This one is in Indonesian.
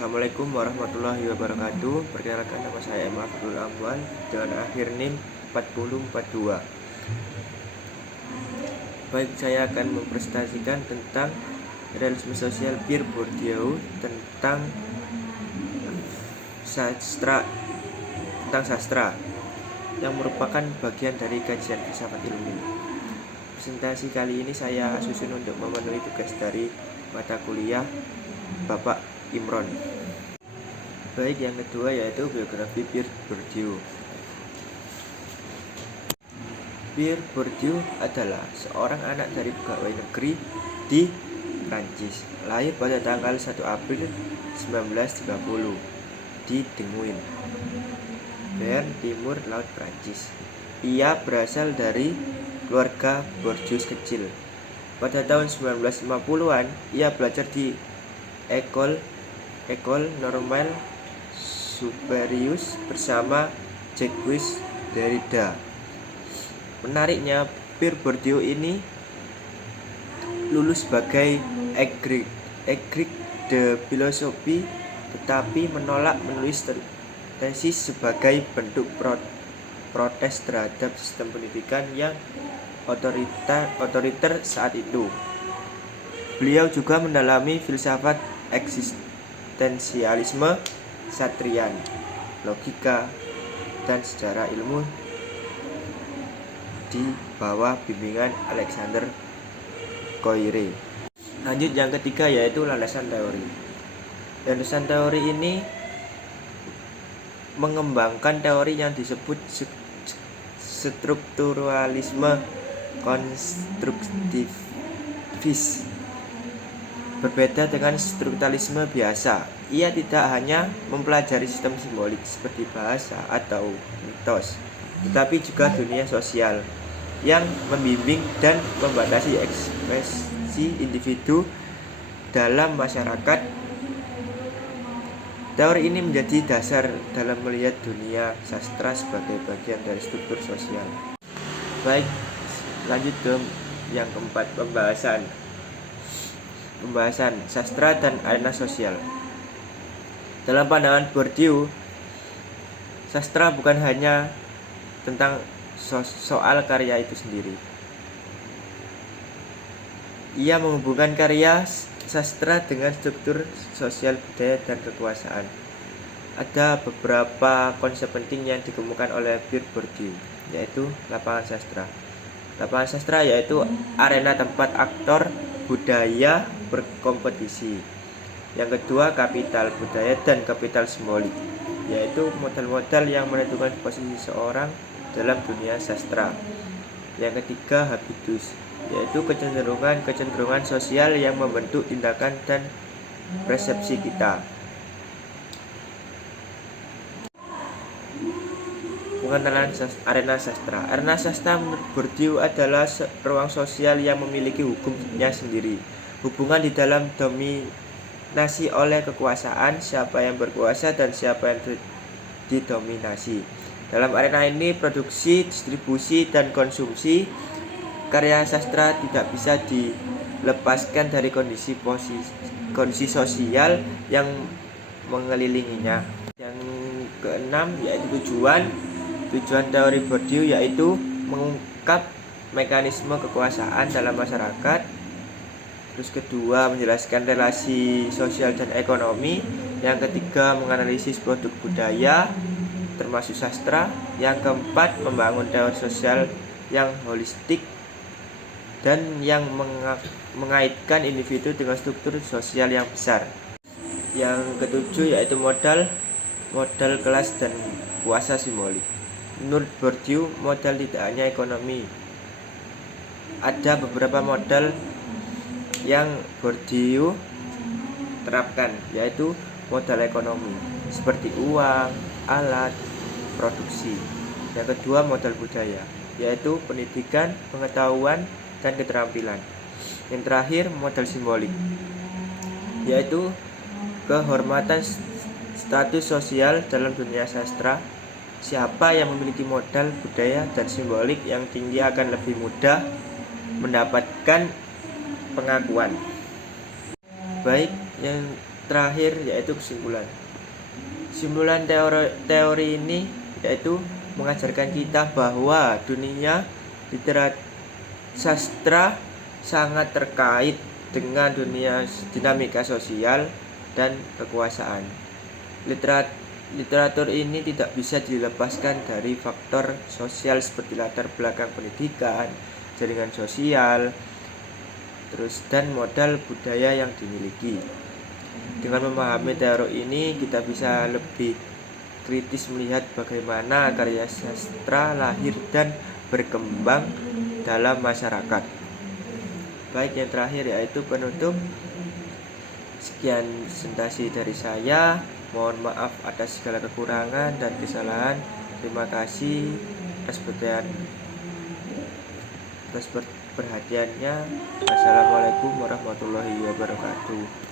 Assalamualaikum warahmatullahi wabarakatuh. Perkenalkan, nama saya Abdul Awal dengan akhir NIM 4042. Baik, saya akan mempresentasikan tentang realisme sosial Pierre Bourdieu tentang sastra yang merupakan bagian dari kajian filsafat ilmu. Presentasi kali ini saya susun untuk memenuhi tugas dari mata kuliah Bapak Imron. Baik, yang kedua yaitu biografi Pierre Bourdieu. Pierre Bourdieu adalah seorang anak dari pegawai negeri di Prancis. Lahir pada tanggal 1 April 1930 di Denguin, Béarn Timur Laut Prancis. Ia berasal dari keluarga borjuis kecil. Pada tahun 1950-an, ia belajar di École Normale Supérieure bersama Jacques Derrida. Menariknya, Pierre Bourdieu ini lulus sebagai agrégé de philosophie, tetapi menolak menulis tesis sebagai bentuk protes terhadap sistem pendidikan yang otoriter saat itu. Beliau juga mendalami filsafat eksistensialisme, Sartrean, logika, dan sejarah ilmu di bawah bimbingan Alexander Koyré. Lanjut, yang ketiga yaitu landasan teori. Landasan teori ini mengembangkan teori yang disebut strukturalisme konstruktivis. Berbeda dengan strukturalisme biasa, ia tidak hanya mempelajari sistem simbolik seperti bahasa atau mitos, tetapi juga dunia sosial yang membimbing dan membatasi ekspresi individu dalam masyarakat. Teori ini menjadi dasar dalam melihat dunia sastra sebagai bagian dari struktur sosial. Baik, lanjut ke yang keempat, pembahasan sastra dan arena sosial. Dalam pandangan Bourdieu, sastra bukan hanya tentang soal karya itu sendiri. Ia menghubungkan karya sastra dengan struktur sosial budaya dan kekuasaan. Ada beberapa konsep penting yang dikemukakan oleh Pierre Bourdieu, yaitu lapangan sastra. Lapangan sastra yaitu arena tempat aktor budaya berkompetisi. Yang kedua, kapital budaya dan kapital simbolik, yaitu modal-modal yang menentukan posisi seorang dalam dunia sastra. Yang ketiga, habitus, yaitu kecenderungan sosial yang membentuk tindakan dan persepsi kita. Pengenalan arena sastra. Arena sastra menurut Bourdieu adalah ruang sosial yang memiliki hukumnya sendiri. Hubungan di dalam dominasi oleh kekuasaan, siapa yang berkuasa dan siapa yang didominasi. Dalam arena ini, produksi, distribusi, dan konsumsi karya sastra tidak bisa dilepaskan dari kondisi sosial yang mengelilinginya. Yang keenam yaitu tujuan teori Bourdieu, yaitu mengungkap mekanisme kekuasaan dalam masyarakat. Terus kedua, menjelaskan relasi sosial dan ekonomi. Yang ketiga, menganalisis produk budaya termasuk sastra. Yang keempat, membangun teori sosial yang holistik dan yang mengaitkan individu dengan struktur sosial yang besar. Yang ketujuh yaitu modal kelas dan kuasa simbolik. Menurut Bourdieu, modal tidak hanya ekonomi. Ada beberapa modal yang Bourdieu terapkan, yaitu modal ekonomi seperti uang, alat, produksi. Yang kedua, modal budaya, yaitu pendidikan, pengetahuan, dan keterampilan. Yang terakhir, modal simbolik, yaitu kehormatan status sosial dalam dunia sastra. Siapa yang memiliki modal budaya dan simbolik yang tinggi akan lebih mudah mendapatkan pengakuan. Baik, yang terakhir yaitu kesimpulan. Kesimpulan teori ini yaitu mengajarkan kita bahwa dunia literasi sastra sangat terkait dengan dunia dinamika sosial dan kekuasaan. Literatur ini tidak bisa dilepaskan dari faktor sosial seperti latar belakang pendidikan, jaringan sosial, dan modal budaya yang dimiliki. Dengan memahami teori ini, kita bisa lebih kritis melihat bagaimana karya sastra lahir dan berkembang dalam masyarakat. Baik, yang terakhir yaitu penutup. Sekian presentasi dari saya. Mohon maaf atas segala kekurangan dan kesalahan. Terima kasih atas perhatiannya. Wassalamualaikum warahmatullahi wabarakatuh.